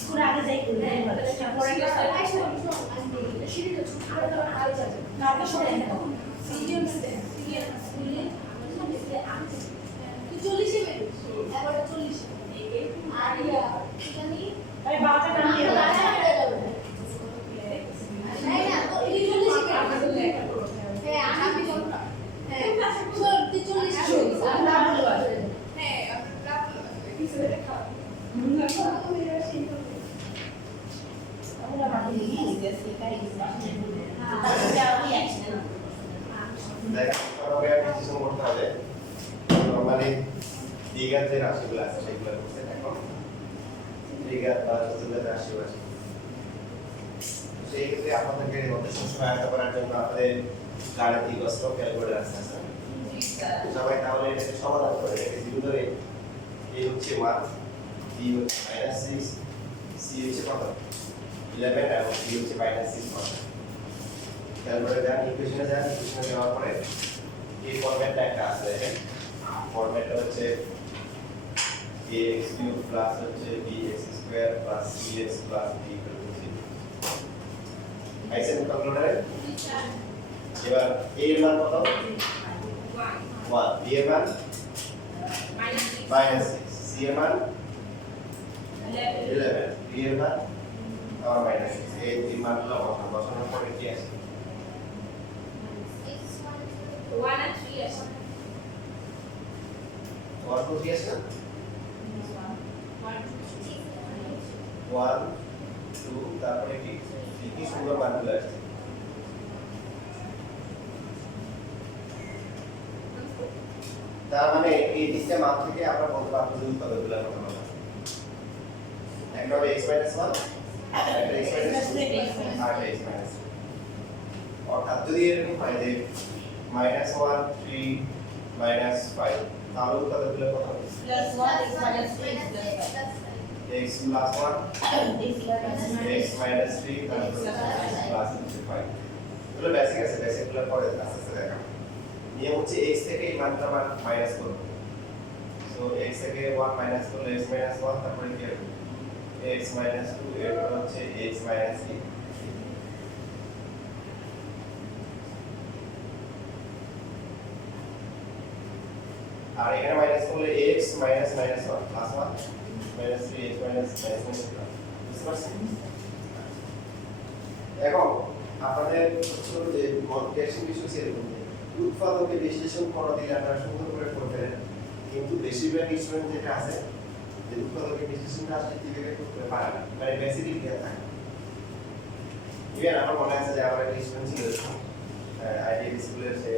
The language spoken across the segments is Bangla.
স্কুলে আগে যাই করে পরে না শুনে না সিনিয়র স্কুলে তো 40 এ বের এবার 40 আর জানি আরে বাবাটা নাম দিয়ে না না তো এই 40 কে হ্যাঁ আমি বলবো হ্যাঁ 40 আমরা বলবো হ্যাঁ আমরা কিছু লেখা নরমালি দ্বিঘাত যে রাশিগুলো আছে সেগুলো করছে এখন দ্বিঘাত বা চতুর্ঘাত রাশি আছে সেই ক্ষেত্রে আপনাদেরকে মধ্যে সহায়তা করার জন্য আপনাদের গাণিতিক অস্ত্র ক্যালকুলেটর আছে সবাই তাহলে এটাকে সমাধান করে এটাকে জিরো ধরে a হচ্ছে 1 b হচ্ছে -6 c হচ্ছে কত 11 এবং d হচ্ছে -6 কত ক্যালকুলেটর যান ইকুয়েশনে দেওয়ার পরে এই ফরম্যাটটা একটা আছে দেখেন ফরম্যাটটা হচ্ছে ax³ প্লাস হচ্ছে bx² plus cx plus d আইসেন ক্যালকুলেটরে এবার a এর মান কত 1 b এর মান -6 c এর মান 11 d এর মান আবার -6 এই তিন মানগুলো বসানোর পরে কি আসে 1 and 3 আছে 1 2 3 আছে 1 2 তারপরে কি সুন্দর মানগুলো আসছে তার মানে এই তিনটা মান থেকে আমরা বলতে পারবো যে উৎপাদকগুলো কত হবে একটা হবে x - 1 একটা x - 2 আর x - অর্থাৎ যদি এরকম হয় যে -1 3 -5 তাহলে উৎপাদকগুলো কত হবে +1 x - 3 x plus 1 x minus 3 তারপর plus 5 এগুলো বেসিক আছে বেসিকগুলো পরে আস্তে আস্তে দেখাবো নিয়ম হচ্ছে x থেকে এই মানটা মাইনাস করব সো x থেকে 1 মাইনাস করলে x minus 1 তারপরে কি হবে x minus 2 এর হচ্ছে x minus 3 আর এখানে মাইনাস করলে x minus 1 plus 1 minus 3x minus 1 বুঝতে পারছেন এখন আপনাদের হচ্ছে যে মডিফিকেশন বিষয় সেরকম উৎপাদকে বিশ্লেষণ করা দিলে আপনারা সুন্দর করে করতে কিন্তু বেশিরভাগ স্টুডেন্ট যেটা আছে যে উৎপাদকে বিশ্লেষণটা আসলে কিভাবে করতে পারে না মানে বেসিকলি জ্ঞান থাকে ইভেন আমার মনে আছে যে আমার একটা স্টুডেন্ট ছিল আইডিয়াল স্কুলের সে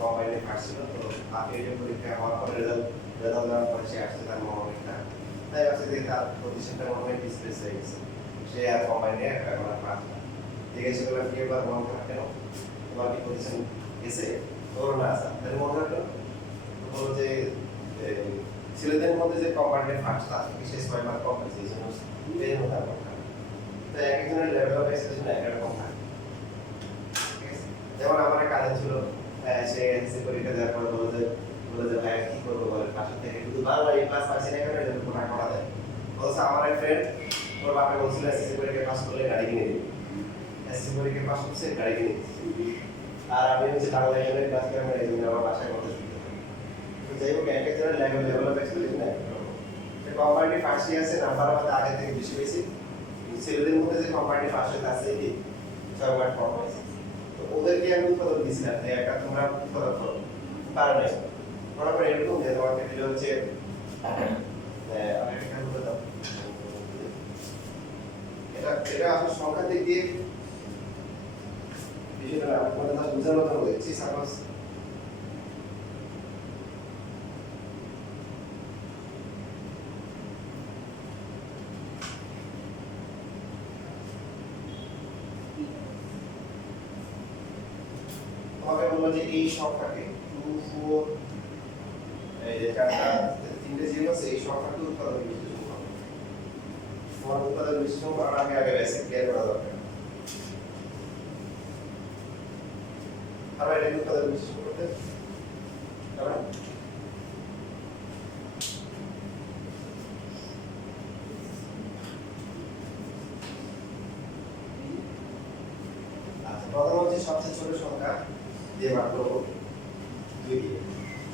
কম্পাইলে আসছিল তো আপের পরীক্ষা হওয়ার পরে রেজাল্ট দেওয়ার পরে সে আসছে তার মনোনীতটা তাই ভাবছে যে তার প্রতিষ্ঠানটা মনে হয় ডিসপ্লেস হয়ে গেছে সে আর কম্পাইনে এখন আর পাস না জিজ্ঞেস করলাম কি এবার মন খারাপ কেন তোমার কি প্রতিষ্ঠান গেছে তোর না আসা তাহলে মনে রাখলো বললো যে ছেলেদের মধ্যে যে কম্পার্টমেন্ট ফার্স্ট তার থেকে সে 6 মার্ক কম হয়েছে এই জন্য পেয়ে মতো আর কথা তো এক একজনের লেভেল অফ এক্সপ্রেশন একরকম থাকে যেমন আমার এক কাজে ছিল সে এসএসসি পরীক্ষা দেওয়ার পর বলে যে ভাই কি করবো বলে পাশের থেকে শুধু বাংলা এই ক্লাস পাইছি না কেন এরকম না করা যায় বলছে আমার এক ফ্রেন্ড ওর বাপে বলছিল এসএসসি পরীক্ষা পাস করলে গাড়ি কিনে দিবে এসএসসি পরীক্ষা পাস করছে গাড়ি কিনে দিচ্ছে আর আমি হচ্ছে বাংলা এখানে ক্লাস করে আমার এই জন্য আমার বাসায় করতে যাই হোক এক একজনের লেভেল অফ এক্সপ্রেশন না কোম্পানি ফার্স্ট আছে নাম্বার আমাদের আগে থেকে বেশি বেশি ছেলেদের মধ্যে যে কোম্পানি ফার্স্ট আছে এই 6 মার্ক কম হয়েছে তো ওদেরকে আমি উৎপাদন দিয়েছিলাম যে একটা তোমরা উৎপাদন করো পারো না মনে করে এরকম যে তোমাকে দিলে হচ্ছে অনেক একটা বলে দাও এটা আসলে সংখ্যা দিক দিয়ে বিষয়টা না মানে তার বোঝার মতো বলেছি সাপোজ তোমাকে বলবো যে এই সংখ্যাকে 2 4 এই যে চারটা তিনটে জিরো আছে এই সংখ্যাকে উৎপাদক বিশ্লেষণ করো তোমার উৎপাদক বিশ্লেষণ করার আগে বেসিক ক্লিয়ার করা দরকার আমরা এটা উৎপাদক বিশ্লেষণ করতে কেমন আচ্ছা প্রথম হচ্ছে সবচেয়ে ছোট সংখ্যা দিয়ে ভাগ করবো 2 দিয়ে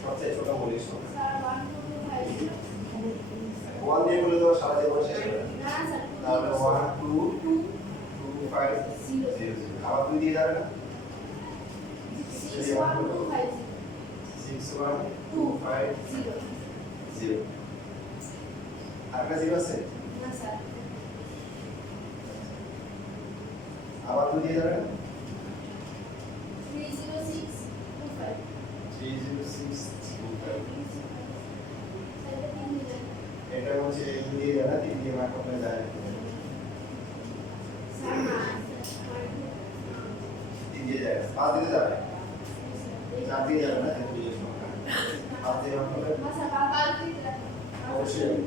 সবচেয়ে ছোট মৌলিক সংখ্যা স্যার 1 2 5 1 দিয়ে বলে দেবো সারা জীবন শেষ হবে না স্যার তাহলে 1 2 2 5 0 0 আবার 2 দিয়ে যাবে না 6 1 2 5 6 1 2 5 0 0 আরেকটা 0 আছে না স্যার আবার 2 দিয়ে যাবে না 306 25 306 25 স্যার এটা 3 দিলেন এটা হচ্ছে 2 দিয়ে যাবে না 3 দিয়ে ভাগ করলে যায় স্যার না 3 দিয়ে যাবে 5 দিতে যাবে 4 দিয়ে যাবে না এটা দিয়ে সংখ্যা 5 দিয়ে ভাগ করলে না স্যার বাবা দিলেন অবশ্যই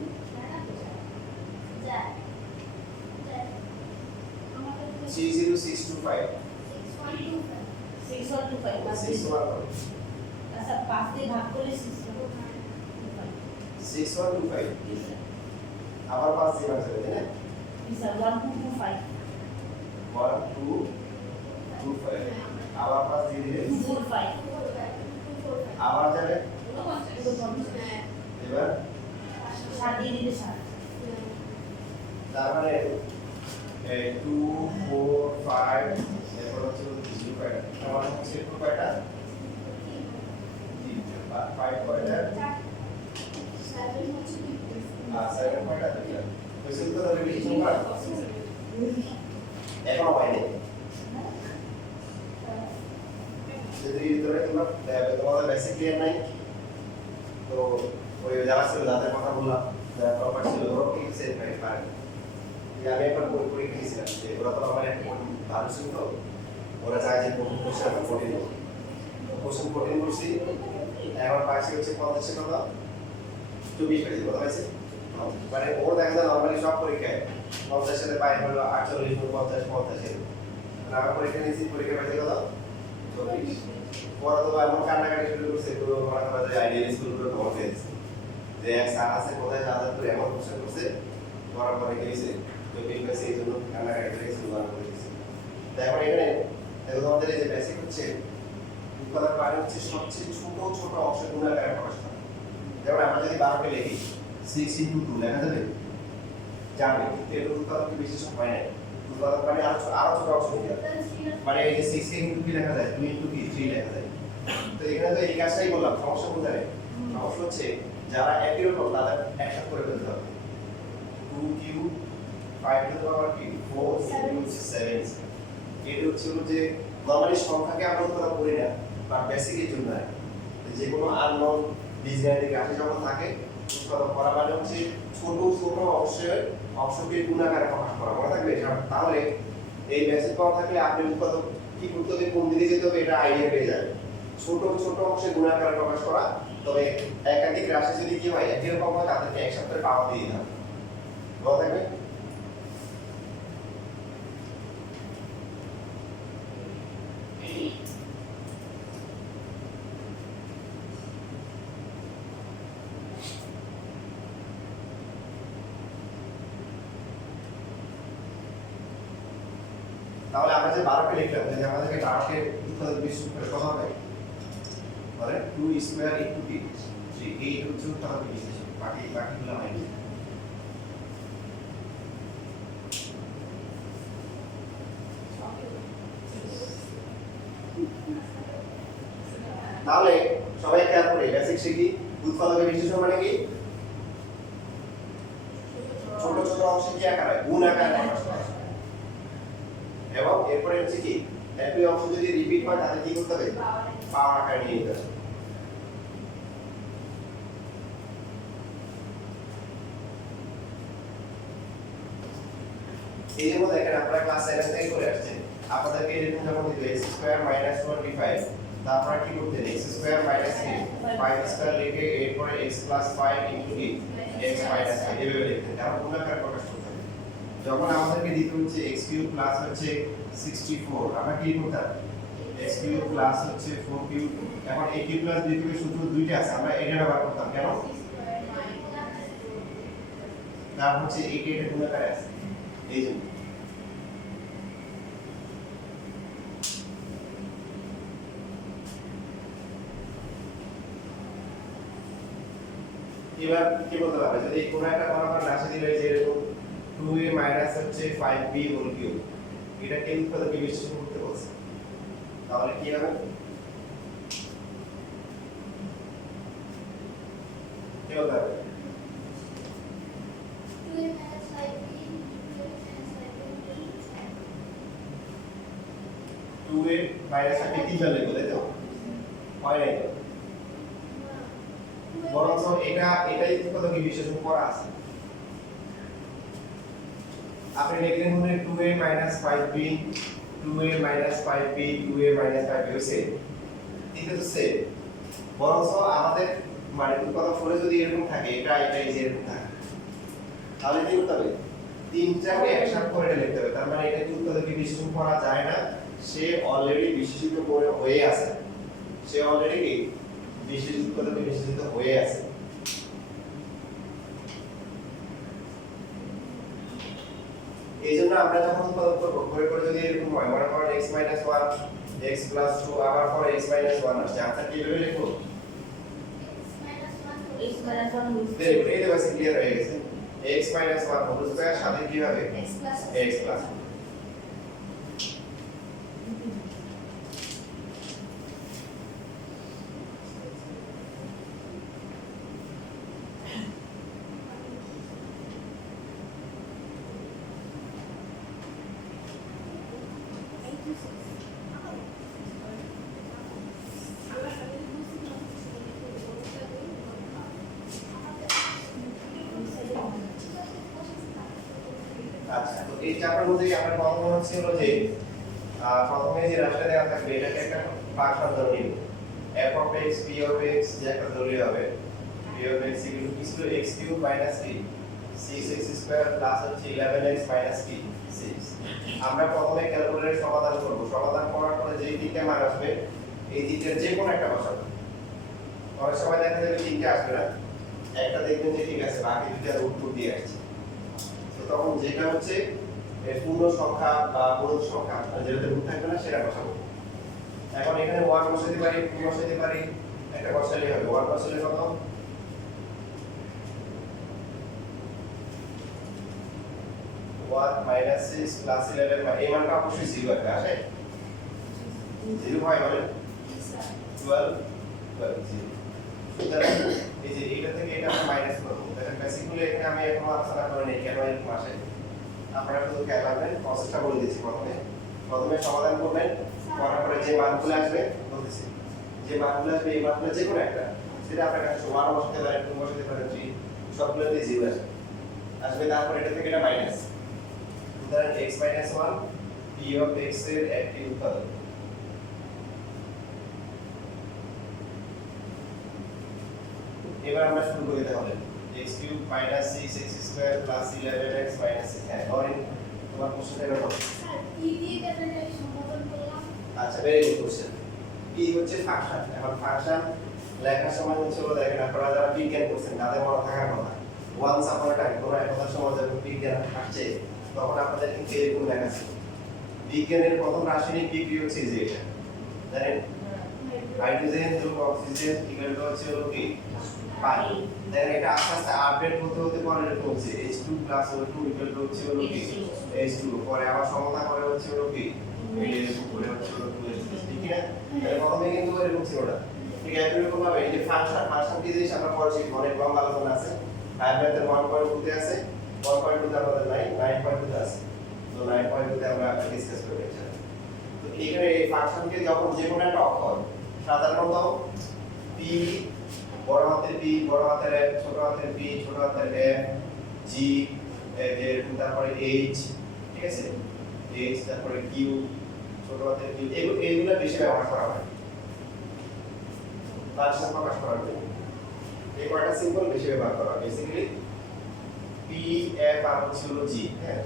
যা আমাদের 30625 6125 6125 আচ্ছা 5 দিয়ে ভাগ করলে 6125 আবার 5 দিয়ে ভাগ করে তাই না স্যার 1225 1 2 2 5 আবার 5 দিয়ে দিলে 245 আবার যাবে এবার 7 দিয়ে দিলে 7 তার মানে এই 2 4 5 এরপর হচ্ছে 0 কয়টা আমার হচ্ছে কয়টা 5 কয়টা 7 কয়টা হয়েছে তো তাহলে বেশি সংখ্যা এখনো হয়নি যদি ভিতরে তোমাদের বেসিক ক্লিয়ার নাই তো ওই যারা ছিল যাদের কথা বললাম যারা প্রপার ছিল ওরা কি সেট করে পারে আমি একবার পরীক্ষা দিয়েছিলাম যে ওরা তো আমার একটা ভালো ছিল তো ওরা চায় যে কোশ্চেন 14 করছি এখন পাইছি হচ্ছে 50 কত 24 পাইছি কত পাইছে মানে ওর দেখা যায় নরমালি সব পরীক্ষায় 50 সাথে পাই হলো 48 50 50 এর আমি পরীক্ষা নিয়েছি পরীক্ষা পাইছি কত 24 পরে তো এমন কান্নাকাটি শুরু করছে পুরো মনে করা যায় আইডিয়াল স্কুলগুলো ধরে ফেলছে যে এক স্যার আছে কোথায় যাদের তো এমন কোশ্চেন করছে করার পরে কি হয়েছে তো বিলবে সেই জন্য কান্নাকাটি করে শুরু করে দিয়েছে তারপর এখানে দেখো তোমাদের এই যে বেসিক হচ্ছে উৎপাদক মানে হচ্ছে সবচেয়ে ছোট ছোট অংশ গুণাকারে প্রকাশ করা যেমন আমরা যদি 12 কে লিখি 6 into 2 লেখা যাবে যাবে কিন্তু এর উৎপাদক কি বিশেষ হয় না উৎপাদক মানে আরো ছোট অংশ নিতে হবে মানে এই যে 6 কে কিন্তু কি লেখা যায় 2 into 3 লেখা যায় তো এখানে তো এই কাজটাই বললাম সমস্যা কোথায় সমস্যা হচ্ছে যারা একই রকম তাদের একসাথে করে ফেলতে হবে 2 কিউব 5 টু দ্য পাওয়ার কি 4 7 এটা হচ্ছে যে নরমালি সংখ্যাকে আমরা উৎপাদন করি না বা বেসিকের জন্য যে কোনো আননোন বীজগণিতিক রাশি যখন থাকে উৎপাদন করা মানে হচ্ছে ছোট ছোট অংশকে গুণাকারে প্রকাশ করা মনে থাকবে তাহলে এই বেসিক পাওয়ার থাকলে আপনি উৎপাদক কি করতে হবে কোন দিকে যেতে হবে এটা আইডিয়া পেয়ে যাবে ছোট ছোট অংশে গুণাকারে প্রকাশ করা তবে একাধিক রাশি যদি কি হয় একই রকম হয় তাদেরকে একসাথে পাওয়ার দিয়ে দিতে হবে মনে থাকবে তাহলে আমরা যে 12 কে লিখলাম যে আমাদেরকে 12 কে উৎপাদক বিশ্লেষণ করে কত হবে মানে 2 স্কয়ার ইনটু 3 8 হচ্ছে উৎপাদক বিশ্লেষণ বাকিগুলো হয়নি তাহলে সবাই খেয়াল করে বেসিক শিখি উৎপাদকের বিশ্লেষণ মানে কি ছোট ছোট অংশে কি আকারে গুণ আকারে প্রকাশ করা এবং এরপরে হচ্ছে কি একই অংশ যদি রিপিট হয় তাহলে কি করতে হবে পাওয়ার আকারে নিয়ে নিতে হবে এই যে দেখেন আপনারা ক্লাস 7 থেকে করে আসছেন আপনাদেরকে এরকম যখন দিত x স্কয়ার মাইনাস 25 তারপর কি করতেন x স্কয়ার মাইনাস 5 স্কয়ার লিখে এরপরে x plus 5 into x minus 5 এভাবে লিখতেন কারণ গুণাকার প্রকাশ করতে হবে যখন আমাদেরকে দিতে হচ্ছে x কিউব প্লাস হচ্ছে 64 আমরা কি করতাম x কিউব প্লাস হচ্ছে 4 কিউব এখন a কিউব প্লাস b কিউবের সূত্র দুইটা আছে আমরা এটা ব্যবহার করতাম কেন কারণ হচ্ছে এটা গুণাকারে আছে এই জন্য এবার কি বলতে পারবে যদি কোনো একটা পরমাণু রাশি দিলে যে এরকম 2a মাইনাস হচ্ছে 5b হোল কিউব এটাকে উৎপাদকে বিশ্লেষণ করতে বলছে তাহলে কি হবে কি বলতে হবে 2a মাইনাস 5b তিনবার লিখবো তাই তো হয় নাই তো বরং এটাই উৎপাদকে বিশ্লেষণ করা আছে আপনি লিখলেন মনে 2a 5b 2a 5b 2a 5b হইছে এটা তো সেম বরং আমাদের মানে উৎপাদক ফলে যদি এরকম থাকে এটাই যে এরকম থাকে তাহলে কি করতে হবে তিনটাকে একসাথে করে এটা লিখতে হবে তার মানে এটা উৎপাদকে বিশ্লেষণ করা যায় না সে অলরেডি বিশ্লেষিত করে হয়ে আছে সে অলরেডি কি বিশ্লেষিত উৎপাদকে বিশ্লেষিত হয়ে আছে এইজন্য আমরা যখন উৎপাদক করব করে যদি এরকম হয় মনে করেন x 1 x 2 আবার পরে x 1 আসছে আমরা কিভাবে লিখব x minus 1 হচ্ছে দেখুন এই দেওয়া ক্লিয়ার হয়ে গেছে x 1 হোল স্কয়ার সাথে কি হবে x প্লাস আচ্ছা তো এই চ্যাপ্টার মধ্যে আমরা প্রথমে হচ্ছে হলো যে প্রথমে যে রাশিটা দেওয়া থাকবে এটাকে একটা ফাংশন ধরে নিব f of x p of x যে একটা ধরে হবে p of x equal to কি ছিল x কিউব মাইনাস কি 6x স্কয়ার প্লাস হচ্ছে 11x মাইনাস কি 6 আমরা প্রথমে ক্যালকুলেটরে সমাধান করব সমাধান করার পরে যেই তিনটে মান আসবে এই তিনটের যে কোনো একটা বসাবো অনেক সময় দেখা যাবে তিনটে আসবে না একটা দেখবেন যে ঠিক আছে বাকি দুইটা রুট দিয়ে আসছে তখন যেটা হচ্ছে পূর্ণ সংখ্যা বা পূর্ণ সংখ্যা যেটাতে রুট থাকবে না সেটা বসাবো এখন এখানে 1 বসাতে পারি 2 বসাতে পারি একটা বসালেই হবে 1 বসালে কত 1 minus 6 plus 11 এই মানটা অবশ্যই 0 আসবে আসে 0 হয় মানে 12 সুতরাং এই যে এটা থেকে এটা আমরা মাইনাস করব দেখেন বেসিক্যালি এখানে আমি এখন আলোচনা করে নেই কেন এরকম আসে আপনারা শুধু খেয়াল রাখবেন প্রসেসটা বলে দিচ্ছি প্রথমে সমাধান করবেন করার পরে যে মানগুলো আসবে বলতেছি যে মানগুলো আসবে এই মানগুলো যে কোনো একটা সেটা আপনার কাছে 1 বসাতে পারেন 2 বসাতে পারেন 3 সবগুলোতে 0 আসবে আসবে তারপর এটা থেকে এটা মাইনাস সুতরাং x 1 p of x এর একটি উৎপাদক এবার আমরা শুরু করি তাহলে x cube minus 6x square plus 11x minus 6 হ্যাঁ ধরেন তোমার কোশ্চেনটা এরকম স্যার কি দিয়ে কেন সমাধান করলাম আচ্ছা ভেরি গুড কোশ্চেন কি হচ্ছে ফাংশন এখন ফাংশন লেখার সময় হচ্ছে বলে দেখেন আপনারা যারা বিজ্ঞান করছেন তাদের মনে থাকার কথা ওয়ান্স আপন আ টাইম কোনো একটা সময় যখন বিজ্ঞান আসছে তখন আপনাদের কিন্তু এরকম লেখা ছিল বিজ্ঞানের প্রথম রাসায়নিক বিক্রিয়া হচ্ছে যে এটা জানেন হাইড্রোজেন যোগ অক্সিজেন ইকুয়াল টু হচ্ছে হলো কি পানি দেখেন এটা আস্তে আস্তে আপডেট হতে হতে পরে এরকম হচ্ছে H2 O2 ইকুয়াল টু হচ্ছে হলো কি H2 পরে আবার সমতা করে হচ্ছে হলো কি এরকম করে হচ্ছে হলো 2H ঠিক না তাহলে প্রথমে কিন্তু এরকম ছিল না ঠিক আছে এরকম ভাবে এই যে ফাংশন কি জিনিস আমরা পড়ছি অনেক লম্বা আলোচনা আছে হাইড্রোজেন 1.2 তে আছে 1.2 তে আমাদের নাই 9.2 তে আছে তো 9.2 তে আমরা ডিসকাস করব এটা। তো এখানে এই ফাংশনকে যখন যে কোনো একটা অক্ষর সাধারণত p বড় হাতের p বড় হাতের f ছোট হাতের p ছোট হাতের f g এর তারপরে h ঠিক আছে h তারপরে q ছোট হাতের q এগুলো বেশি ব্যবহার করা হয় ফাংশন প্রকাশ করার জন্য। এই কয়টা সিম্বল বেশি ব্যবহার করা হয় বেসিক্যালি p f আর হচ্ছে হলো g হ্যাঁ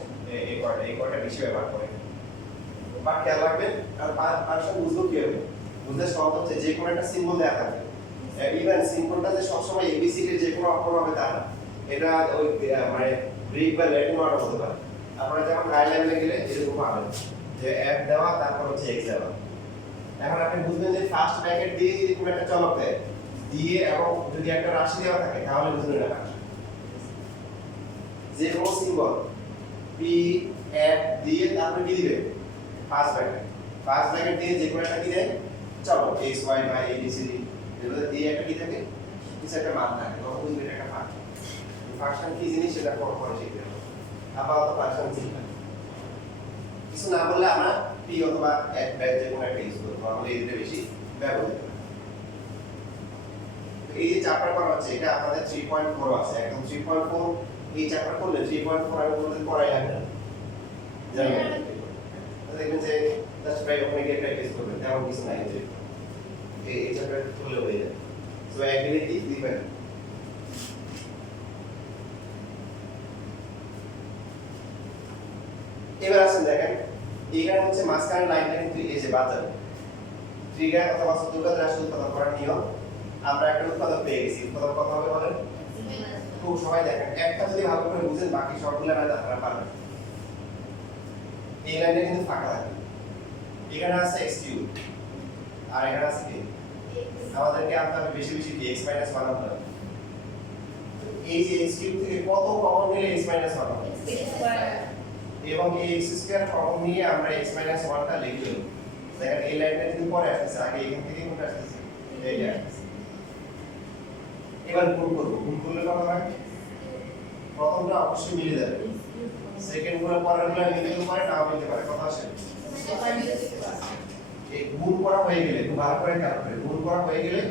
এই কয়টা বেশি ব্যবহার করে। বা খেয়াল রাখবেন আর ফাংশন বুঝবো কি হবে বুঝতে সহজ হচ্ছে যে কোনো একটা সিম্বল দেয়া থাকবে ইভেন সিম্বলটা যে সবসময় এবিসিডি যে কোনো অক্ষর হবে তা না এটা ওই মানে গ্রিক বা ল্যাটিন ওয়ার্ড হতে পারে। আপনারা যখন হাই লেভেলে গেলে এরকম পাবেন যে f দেওয়া তারপর হচ্ছে x দেওয়া। এখন আপনি বুঝবেন যে ফার্স্ট ব্র্যাকেট দিয়ে যদি কোনো একটা চলক দেয় দিয়ে এবং যদি একটা রাশি দেওয়া থাকে তাহলে বুঝবেন এটা রাশি। যে কোনো সিম্বল p f দিয়ে তারপরে কি দিবে ফার্স্ট ব্র্যাকেট দিয়ে যে কোনো একটা কি দেয় চলক x y বা a b c d এগুলো দিয়ে একটা কি থাকে কিছু একটা মান থাকে তখন বুঝবেন এটা একটা ফাংশন। ফাংশন কি জিনিস সেটা পরে শিখতে হবে। আপাতত ফাংশন কি কিছু না বললে আমরা p অথবা f ব্যাক যে কোনো একটা ইউজ করব আমরা এই দুটো বেশি ব্যবহার করব। এই যে চ্যাপ্টার করা হচ্ছে এটা আপনাদের 3.4 আছে একদম 3.4 এই চ্যাপ্টার করলে 3.4 আমি বলতে পড়াই লাগে না জানেন দেখবেন যে জাস্ট প্রায় ওখানে গিয়ে প্র্যাকটিস করবেন তেমন কিছু নাই যে এই চ্যাপ্টার করলে হয়ে যাবে। সো অ্যাবিলিটি দিবেন এবার আসেন দেখেন এখানে হচ্ছে মাঝখানে লাইনটা কিন্তু এই যে বাদ যাবে ট্রিগার অথবা সূত্রটা রাশি উৎপাদন করার নিয়ম আমরা একটা উৎপাদক পেয়ে গেছি। উৎপাদক কত হবে বলেন খুব সবাই দেখেন একটা যদি ভালো করে বুঝেন বাকি সবগুলো না আপনারা পারবেন। এই লাইনে কিন্তু ফাঁকা থাকে এখানে আছে x কিউব আর এখানে আছে কি আমাদেরকে আনতে হবে বেশি বেশি x - 1 আনতে হবে। এই যে x কিউব থেকে কত কমন নিলে x - 1 হবে এবং এই x স্কয়ার কমন নিয়ে আমরা x - 1 টা লিখে দেব। দেখেন এই লাইনটা কিন্তু পরে আসছে আগে এখান থেকে কোনটা আসছে এইটা। এবার গুণ করব গুণ করলে কত হয় প্রথমটা অবশ্যই মিলে যাবে সেকেন্ড গুলো পরের গুলো মিলতে পারে নাও মিলতে পারে কত আসে এই গুণ করা হয়ে গেলে ভালো করে খেয়াল করে গুণ করা হয়ে গেলে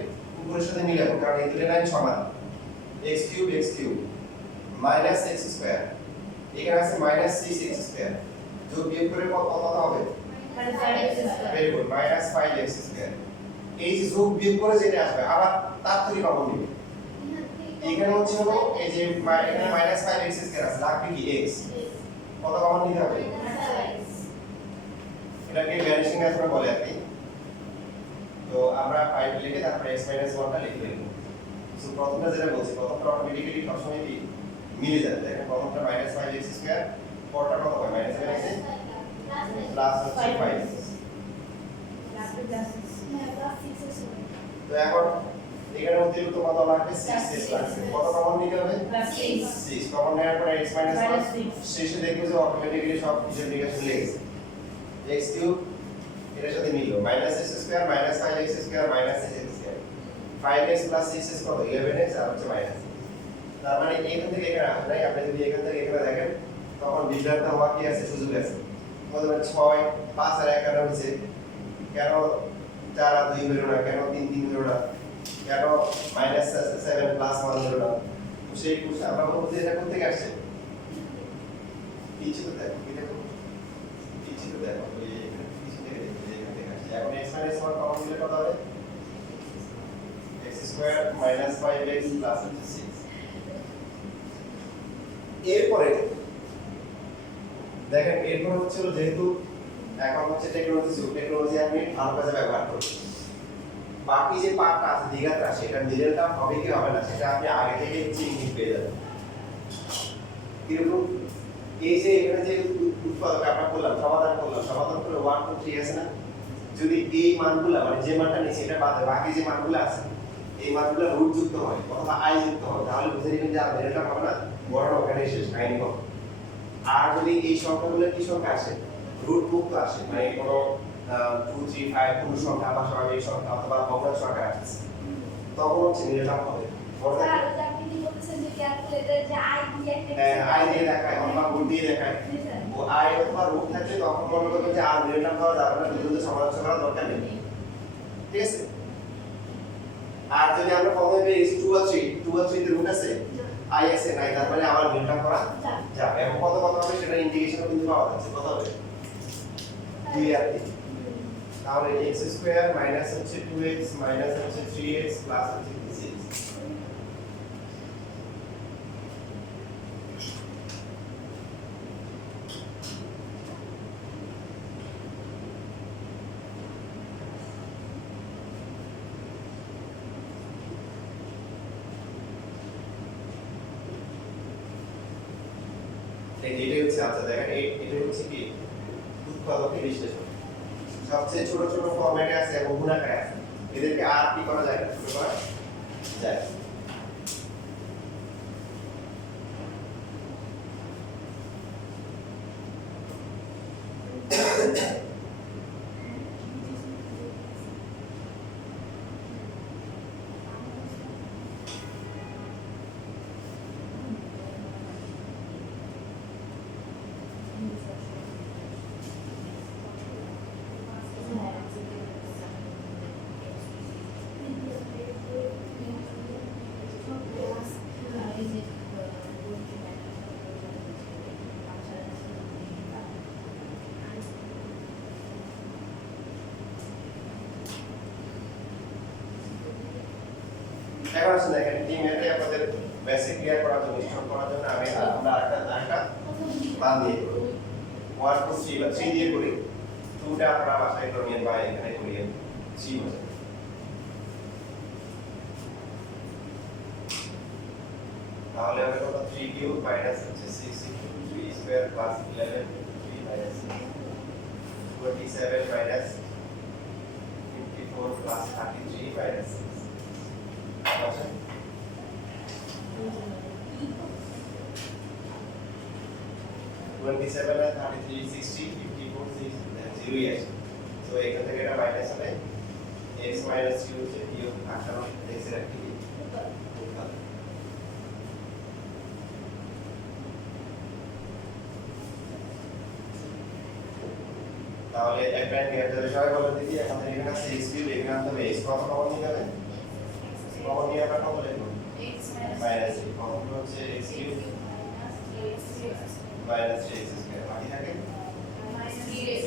উপরের সাথে মিলাবো কারণ এই দুটো লাইন সমান x cube minus x square এখানে আছে মাইনাস 6x স্কয়ার যোগ বিয়োগ করে কত হবে very good minus 5x square. এই যে যোগ বিয়োগ করে যেটা আসবে আবার তার থেকে কমন নিবে এখানে হচ্ছে হলো এই যে এখানে মাইনাস 5x স্কয়ার আছে লাগবে কি x কত কমন নিতে হবে এটাকে ভ্যানিশিং অ্যালজেব্রা বলে আর কি। তো আমরা 5 লিখে তারপরে x - 1 টা লিখে দেব। সো প্রথমটা যেটা বলছি প্রথমটা অটোমেটিক্যালি সবসময় কি মিলে যাবে দেখেন প্রথমটা মাইনাস 5x স্কয়ার পরটা কত হয় মাইনাস 7x প্লাস হচ্ছে 5 তো এখন এখানে অতিরিক্ত কত লাগবে 6x লাগবে কত কমন নিতে হবে 6 কমন নেওয়ার পরে x - 1 শেষে দেখবে যে অটোমেটিক্যালি সব কিছু লিখে চলে গেছে x কিউব এর সাথে মিলল minus x square minus 5x square minus 6x square 5x plus 6x কত 11x আর হচ্ছে মাইনাস। তার মানে এখান থেকে এখানে আসে নাই আপনি যদি এখান থেকে এখানে দেখেন তখন বিজনেস হওয়া কি আছে সুযোগ আছে প্রথমে 6 5 আর 1 হচ্ছে কেন 4 আর 2 বেরো না কেন 3 3 বেরো না কেন মাইনাস 7 প্লাস 1 বেরো না তো সেই কোশ্চেন আমরা বলতে এটা কোথা থেকে আসছে কিছু তো দেখো এটা কিছু তো দেখো এই কিছু থেকে এখান থেকে আসছে এখন x - 1 কমন দিলে কত হবে x square minus 5x plus 6। এরপরে দেখেন এরপর হচ্ছে যেহেতু এখন হচ্ছে টেকনোলজি আমি ভালো কাজে ব্যবহার করব বাকি যে পার্টটা আছে দ্বিঘাতটা সেটা মিডলটা হবে কি হবে না সেটা আপনি আগে থেকে চিহ্নিত পেয়ে যাবেন। কিরকম এই যে এখানে যে উৎপাদক আমরা করলাম সমাধান করে 1 2 3 আছে না যদি এই মানগুলো মানে যে মানটা নিচে এটা বাদে বাকি যে মানগুলো আছে এই মানগুলো রুট যুক্ত হয় অথবা i যুক্ত হয় তাহলে বুঝে নেবেন যে আর এটা হবে না বড় ওখানে শেষ কাহিনী হবে। আর যদি এই সংখ্যাগুলো কি সংখ্যা আসে রুট মুক্ত আসে মানে কোনো 2 3 5 পূর্ণ সংখ্যা বা স্বাভাবিক সংখ্যা অথবা ভগ্নাংশ সংখ্যা আসছে তখন হচ্ছে নির্ণয় হবে বড় আপনি কি বলতেছেন যে ক্যালকুলেটর যে i দিয়ে i দিয়ে দেখায় অথবা গুণ দিয়ে দেখায় ও আই অথবা রুট থাকলে তখন মনে করবেন যে আর মিডল টার্ম পাওয়া যাবে না, দুটো সমালোচনা করার দরকার নেই। ঠিক আছে? আর যদি আমরা প্রথমে পেয়ে 2 আর 3 তে রুট আছে, আই আছে নাই, তার মানে আমার মিডল টার্ম করা যাবে। এবং কত হবে সেটা ইন্টিগ্রেশনও কিন্তু পাওয়া যাচ্ছে। কত হবে? 2 আর 3। তাহলে x স্কয়ার মাইনাস হচ্ছে 2x মাইনাস হচ্ছে 3x প্লাস হচ্ছে 6। এটাই হচ্ছে, আচ্ছা দেখেন এটা হচ্ছে কি উৎপাদকের বিশ্লেষণ। সবচেয়ে ছোট ছোট ফরম্যাটে আছে এবং গুণাকারে আছে, এদেরকে আর কি করা যায়? ছোট করা যায়। এখন আসলে দেখেন এই ম্যাথে আপনাদের বেসিক ক্লিয়ার করার জন্য, স্টপ করার জন্য আমরা আরেকটা মান দিয়ে করব। 1 2 3 বা 3 দিয়ে করি। 2টা আপনারা বাসায় করে নিন বা এখানে করিয়েন। 3 বসে। তাহলে হবে কত? 3 কিউব মাইনাস হচ্ছে 6 into 3 square plus 11 3 minus 27 minus 54 plus 33 minus 6। আচ্ছা 27 আর 33 60 54 6 0 ই আসে। তো এখান থেকে এটা মাইনাস হবে, x মাইনাস 3 হচ্ছে বিয়োগ 58 x এর কি উৎপাদক। তাহলে এক ব্র্যান্ড নিয়ে যাবে, সবাই বলে দিদি এখন এখানে আছে x কিউব, এখানে হবে x কত কমন নিয়ে যাবে? কমন নিয়ে আমরা কত লিখব? x মাইনাস 3 কমন হচ্ছে x cube minus 3x square, বাকি থাকে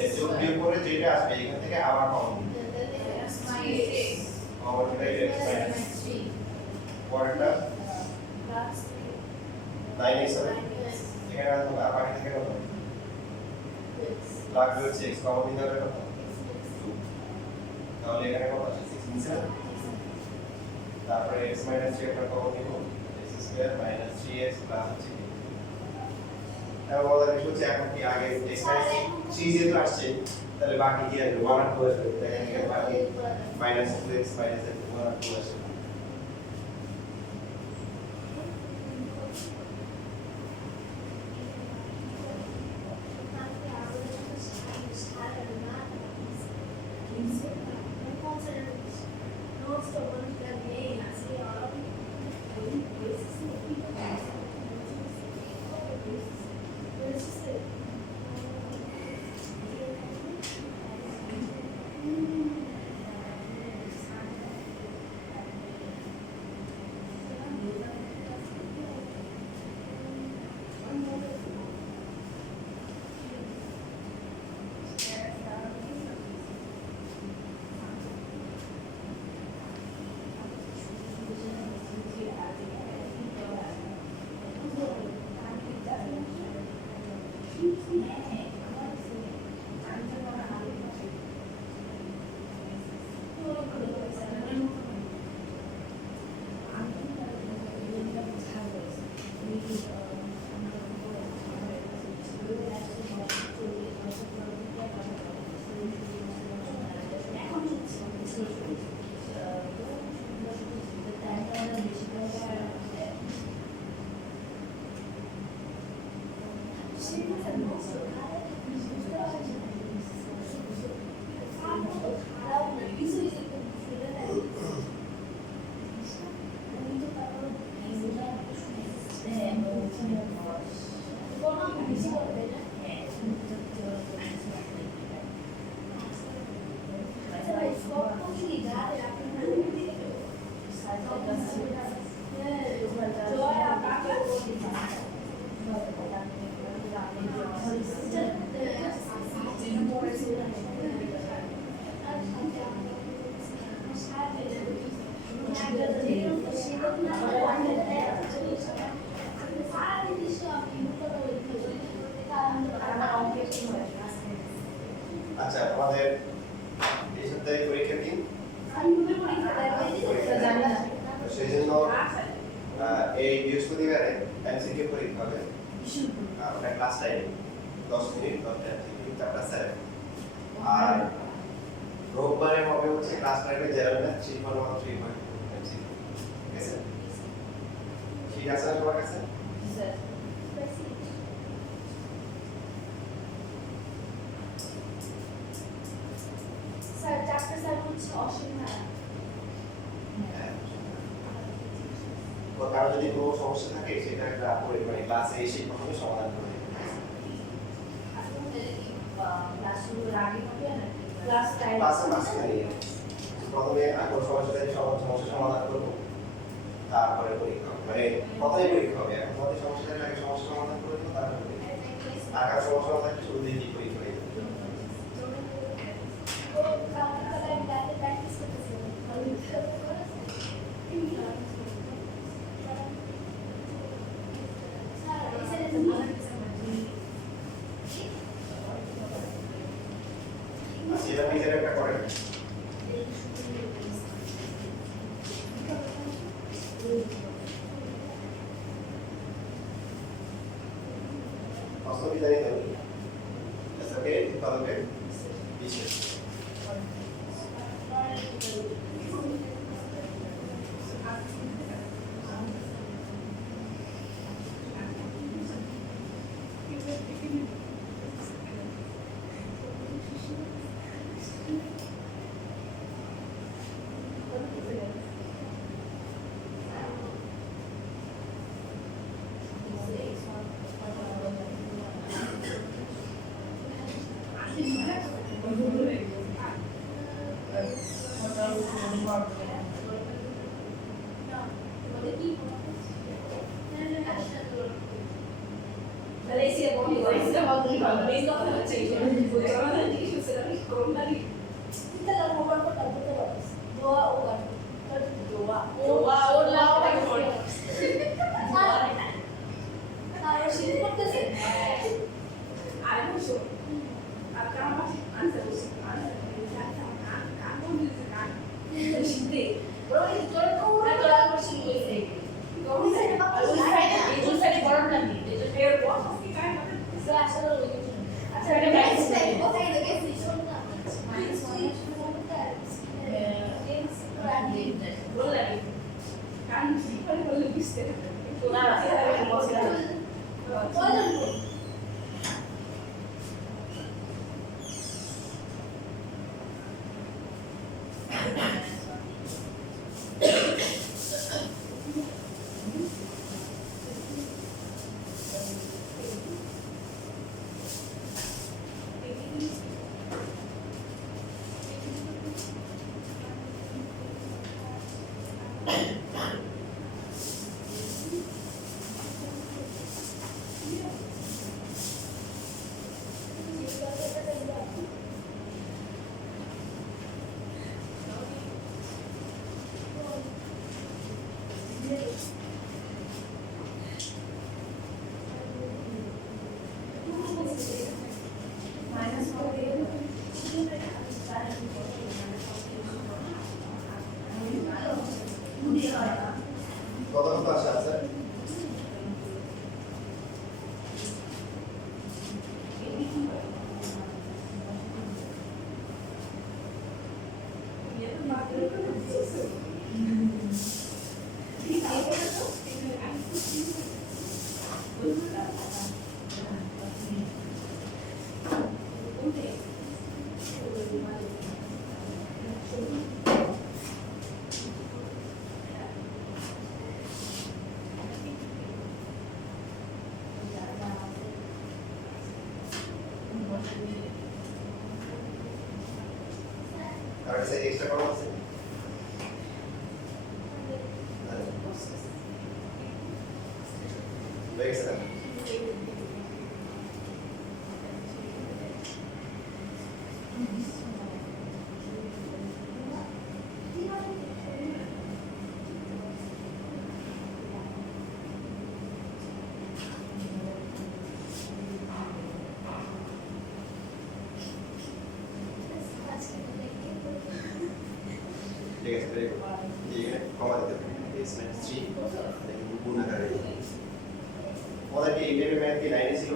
এই যোগ বিয়োগ করে যেটা আসবে এখান থেকে আবার কমন নিতে কমন নিলে x মাইনাস 3 পরেরটা 9x হবে, এখানে আসবে আর বাকি থেকে কত লাগবে হচ্ছে x কমন নিতে হবে কত 2, তাহলে এখানে কত আছে 6 নিচে, তারপরে x মাইনাস 3 একটা কমন নিব, x square minus 3x plus হচ্ছে এবং আমাদের বিষয় হচ্ছে এখন কি আগে x মাইনাস 3 যেহেতু আসছে তাহলে বাকি কি আসবে 1 আর 2 আসবে, দেখেন এখানে বাকি মাইনাস 2x মাইনাস 1 আর 2 আসবে। আচ্ছা আমাদের এই সপ্তাহে পরীক্ষা দিন সেই জন্য এই বৃহস্পতিবারে এমসিকিউ পরীক্ষা হবে আপনার ক্লাস টাইম 10 মিনিট 10টা এমসিকিউ চ্যাপ্টার 7 আর রোববারে হবে হচ্ছে ক্লাস টাইমে জেনারেল 3.1 এমসিকিউ ঠিক আছে ঠিক আছে সবার কাছে স্যার চারটে স্যার হচ্ছে অসীম ভাড়া কারো যদি কোনো সমস্যা থাকে সেটা একটা পরিমাণে ক্লাসে এসে প্রথমে সমাধান করে ক্লাসে মাঝখানে প্রথমে আগের সমস্যাটা সমস্যা সমাধান করবো তারপরে পরীক্ষা হবে মানে প্রথমে পরীক্ষা হবে এখন তোমাদের সমস্যাটা আগে সমস্যা সমাধান করে দেবো তারপরে আগার সমস্যা থাকলে শুরু দিয়ে কি পরীক্ষা হয়ে যাবে সেটা নিজের একটা করে অস্ত্র বিদায় হবে ওকে তাহলে বিশেষ কত কত আসে আছে আর সাইড এক্সট্রা করা আছে দেখছেন ঠিক আছে ভেরি গুড এখানে কমা দিতে হবে s - 3 দেখুন গুণ আকারে ওটা কি ইন্টারভিউ ম্যাথ কি 9 ছিল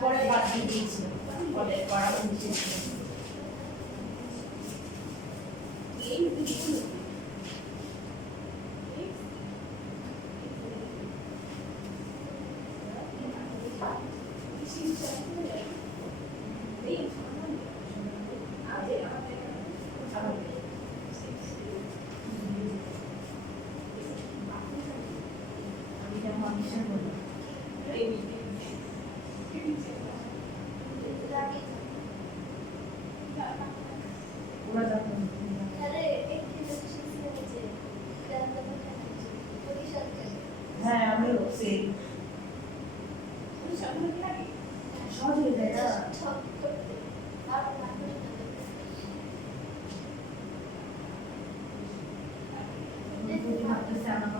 পরে বাদ দিয়ে দিয়েছিল পরে করা হয়েছে হ্যাঁ আমিও সেই সহজ হয়ে যায় না ভাবতেছে আমার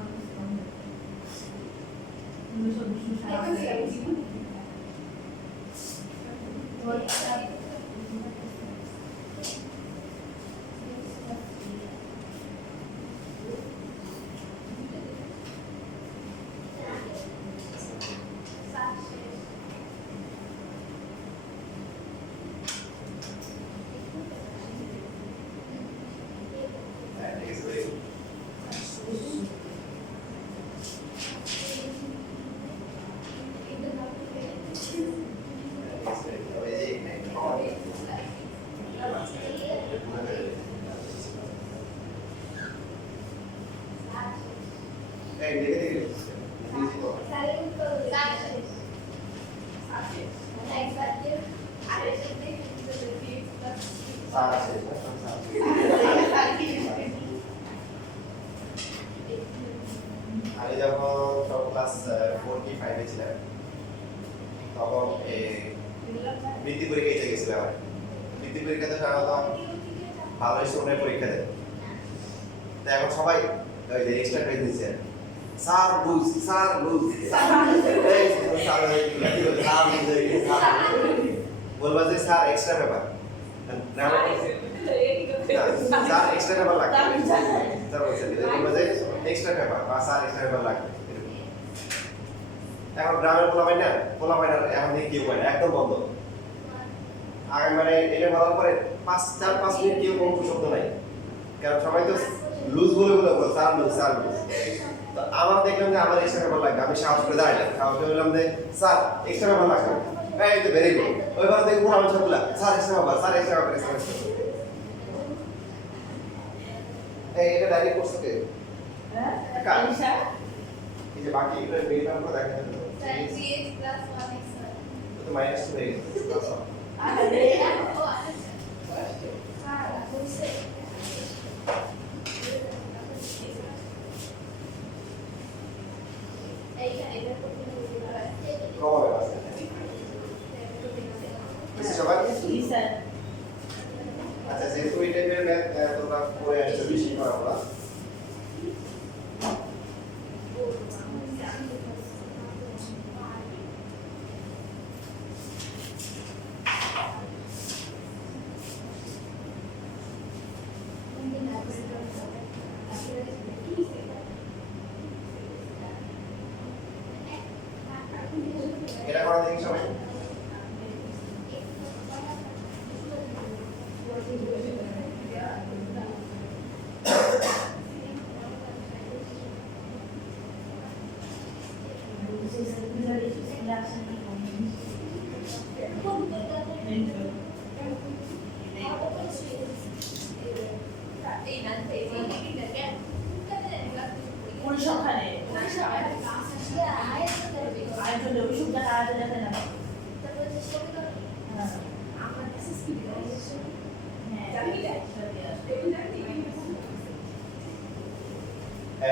হ্যাঁ ঠিক আছে ভেরি গুড এই দেখে দেখে ইজি তো আছে আমি যখন সব ক্লাস 4 কি 5 এ ছিলাম তখন বৃত্তি পরীক্ষা এসে গেছিল আমার বৃত্তি পরীক্ষাতে সাধারণত ভালো স্টুডেন্টের পরীক্ষা দেয় তো এখন সবাই ওই যে এক্সট্রা ক্রেডিট দিচ্ছে স্যার বুঝ বলবা যে sir extra paper sir extra paper লাগবে স্যার বলছেন বলবা যে এক্সট্রা পেপার বা স্যার এক্সট্রা পেপার লাগবে এখন গ্রামের পোলাপাইনার এখন দিয়ে কেউ পায় না একদম বন্ধ আগে মানে এটা বলার পরে 4-5 মিনিট কেউ কোনো শব্দ নাই কারণ সবাই তো লুজ বলে স্যার লুজ তো আমার দেখলাম যে আমার এক্সট্রা পেপার লাগবে আমি সাহস করে দাঁড়াইলাম সাহস করে বললাম যে স্যার এক্সট্রা পেপার লাগবে এই তো ভেরি গুড ওইবার দেখবো আমি সবগুলা স্যার এক্সট্রা পেপার এই এটা ডাইরেক্ট করছে কে হ্যাঁ কাজ। আলিশা এই যে বাকি এগুলো মেইন আমরা দেখা যাবে তো মাইনাস হয়ে গেছে আরে কমাবে আছে বুঝছো সবাই আলিশা আচ্ছা যেহেতু এই টাইপের ম্যাথ তোমরা পড়ে আসছো বেশি আমরা এটা করা দেখি সবাই পরিসংখ্যানে আরেকজন অভিযোগ দেখা না আমার এসএসসি ডিজাইনেশন হ্যাঁ জানি না টেবিল জানি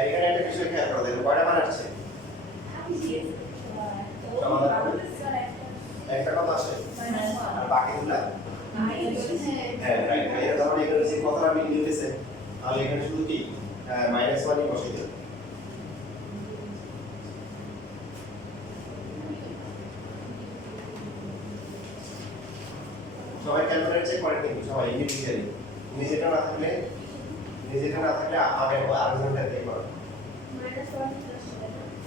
এখানে একটা বিষয় খেয়াল করো দেখো কয়টা মান আসছে আমি জিএস একটা কথা আসে আর বাকিগুলা হ্যাঁ হ্যাঁ রাইট এটা ধরো এখানে যে কথাটা মিলিয়ে দিতেছে তাহলে এখানে শুধু কি -1ই বসিয়ে দেব সবাই ক্যালকুলেটর চেক করে কিন্তু সবাই ইন্ডিভিজুয়ালি নিজেটা না থাকলে আগে আরেকজনটা দিয়ে করো -1 +